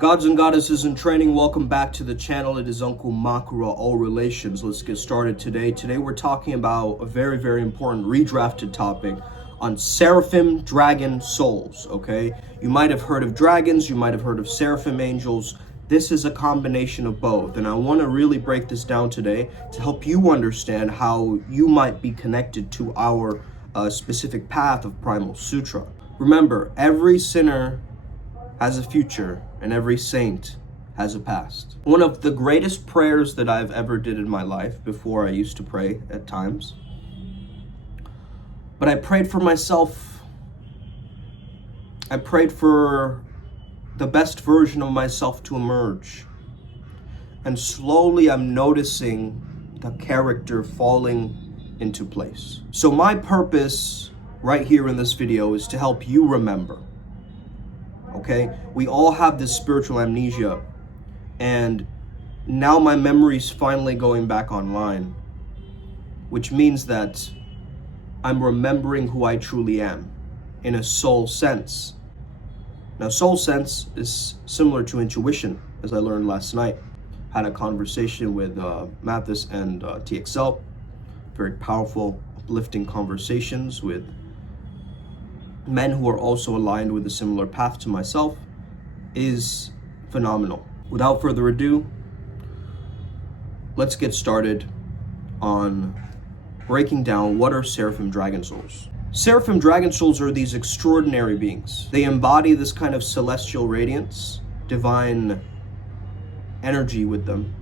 Gods and goddesses in training, welcome back to the channel. It is Uncle Makara, all relations. Let's get started today. Today we're talking about a very, very important redrafted topic on Seraphim dragon souls, okay? You might have heard of dragons, you might have heard of Seraphim angels. This is a combination of both, and I want to really break this down today to help you understand how you might be connected to our specific path of Primal Sutra. Remember, every sinner has a future, and every saint has a past. One of the greatest prayers that I've ever did in my life, before I used to pray at times, but I prayed for myself. I prayed for the best version of myself to emerge. And slowly I'm noticing the character falling into place. So my purpose right here in this video is to help you remember. Okay, we all have this spiritual amnesia, and now my memory's finally going back online, which means that I'm remembering who I truly am in a soul sense. Now, soul sense is similar to intuition, as I learned last night. Had a conversation with Mathis and TXL, very powerful, uplifting conversations with men who are also aligned with a similar path to myself. Is phenomenal. Without further ado, let's get started on breaking down what are Seraphim dragon souls. Seraphim dragon souls are these extraordinary beings. They embody this kind of celestial radiance, divine energy with them,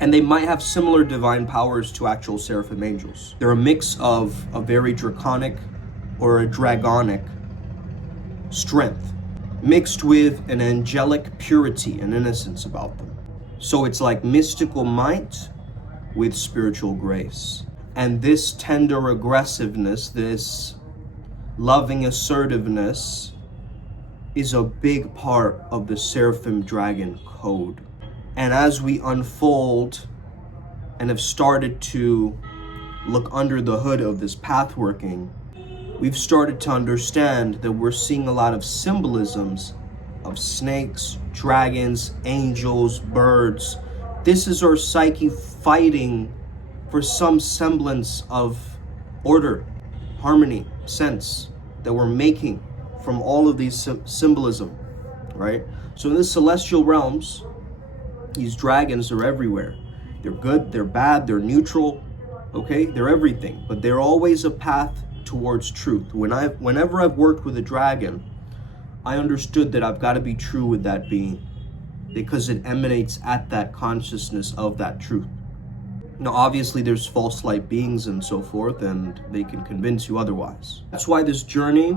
and they might have similar divine powers to actual Seraphim angels. They're a mix of a very draconic or a dragonic strength mixed with an angelic purity and innocence about them. So it's like mystical might with spiritual grace. And this tender aggressiveness, this loving assertiveness, is a big part of the Seraphim dragon code. And as we unfold and have started to look under the hood of this path working, we've started to understand that we're seeing a lot of symbolisms of snakes, dragons, angels, birds. This is our psyche fighting for some semblance of order, harmony, sense that we're making from all of these symbolism, right? So in the celestial realms, these dragons are everywhere. They're good, they're bad, they're neutral, okay? They're everything, but they're always a path towards truth. Whenever I've worked with a dragon, I understood that I've got to be true with that being because it emanates at that consciousness of that truth. Now, obviously, there's false light beings and so forth, and they can convince you otherwise. That's why this journey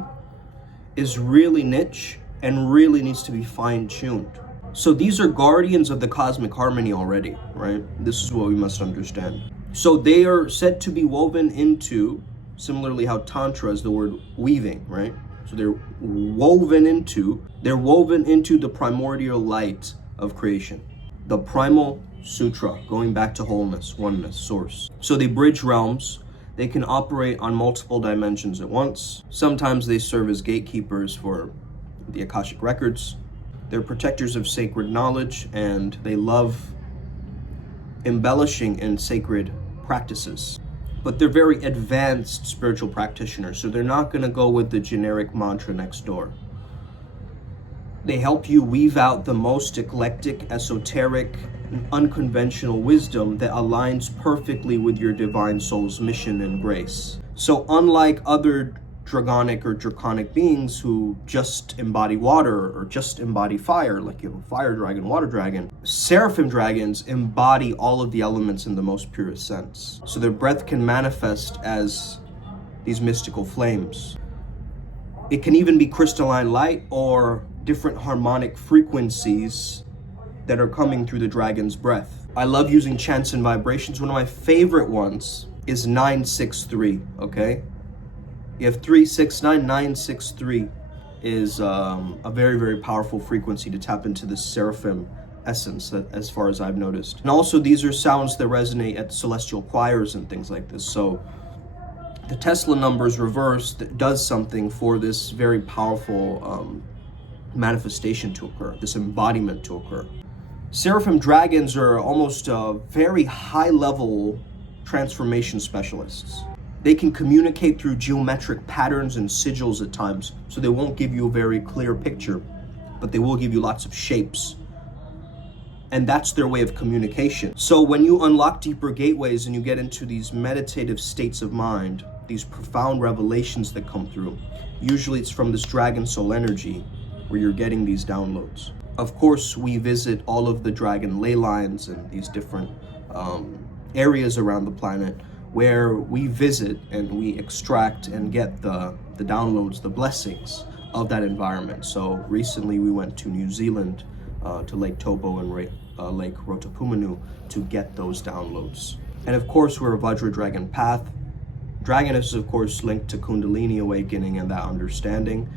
is really niche and really needs to be fine-tuned. So these are guardians of the cosmic harmony already, right? This is what we must understand. So they are said to be woven into, similarly how Tantra is the word weaving, right? So they're woven into the primordial light of creation. The Primal Sutra, going back to wholeness, oneness, source. So they bridge realms. They can operate on multiple dimensions at once. Sometimes they serve as gatekeepers for the Akashic records. They're protectors of sacred knowledge, and they love embellishing in sacred practices. But they're very advanced spiritual practitioners, so they're not going to go with the generic mantra next door. They help you weave out the most eclectic, esoteric, unconventional wisdom that aligns perfectly with your divine soul's mission and grace. So unlike other dragonic or draconic beings who just embody water or just embody fire, like you have a fire dragon, water dragon, Seraphim dragons embody all of the elements in the most purest sense. So their breath can manifest as these mystical flames. It can even be crystalline light or different harmonic frequencies that are coming through the dragon's breath. I love using chants and vibrations. One of my favorite ones is 963, okay? You have 369, 963 is a very, very powerful frequency to tap into the Seraphim essence, that, as far as I've noticed. And also these are sounds that resonate at celestial choirs and things like this. So the Tesla numbers reversed does something for this very powerful manifestation to occur, this embodiment to occur. Seraphim dragons are almost very high-level transformation specialists. They can communicate through geometric patterns and sigils at times, so they won't give you a very clear picture, but they will give you lots of shapes. And that's their way of communication. So when you unlock deeper gateways and you get into these meditative states of mind, these profound revelations that come through, usually it's from this dragon soul energy where you're getting these downloads. Of course, we visit all of the dragon ley lines and these different areas around the planet where we visit and we extract and get the downloads, the blessings of that environment. So recently we went to New Zealand, to Lake Tobo and Lake Rotopumanu to get those downloads. And of course, we're a Vajra Dragon path. Dragon is of course linked to Kundalini awakening and that understanding.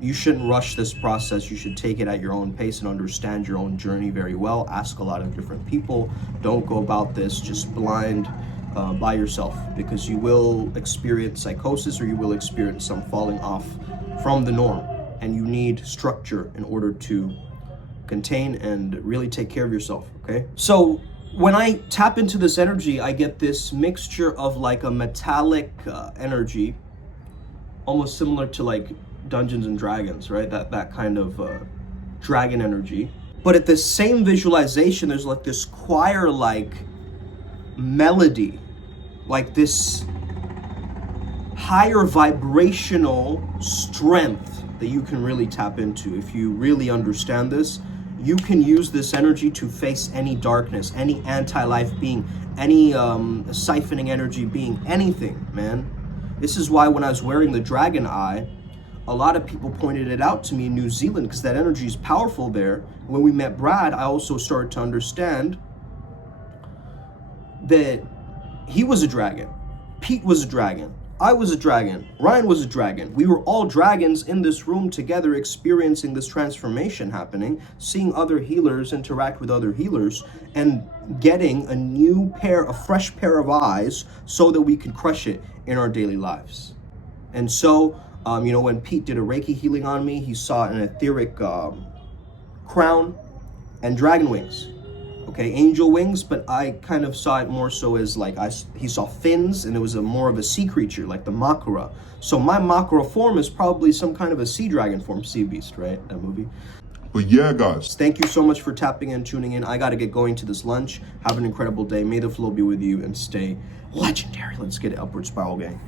You shouldn't rush this process. You should take it at your own pace and understand your own journey very well. Ask a lot of different people. Don't go about this just blind by yourself, because you will experience psychosis or you will experience some falling off from the norm, and you need structure in order to contain and really take care of yourself, okay? So when I tap into this energy, I get this mixture of like a metallic energy, almost similar to like Dungeons and Dragons, right? That kind of dragon energy. But at the same visualization, there's like this choir-like melody, like this higher vibrational strength that you can really tap into. If you really understand this, you can use this energy to face any darkness, any anti-life being, any siphoning energy being, anything, man. This is why when I was wearing the dragon eye, a lot of people pointed it out to me in New Zealand because that energy is powerful there. When we met Brad, I also started to understand that he was a dragon, Pete was a dragon, I was a dragon, Ryan was a dragon. We were all dragons in this room together, experiencing this transformation happening, seeing other healers interact with other healers, and getting a fresh pair of eyes so that we could crush it in our daily lives. And so, when Pete did a Reiki healing on me, he saw an etheric crown and dragon wings. Okay, angel wings, but I kind of saw it more so as like he saw fins, and it was more of a sea creature, like the Makara. So my Makara form is probably some kind of a sea dragon form, sea beast, right? That movie. But yeah, guys. Thank you so much for tapping in, tuning in. I got to get going to this lunch. Have an incredible day. May the flow be with you and stay legendary. Let's get it, Upward Spiral Gang.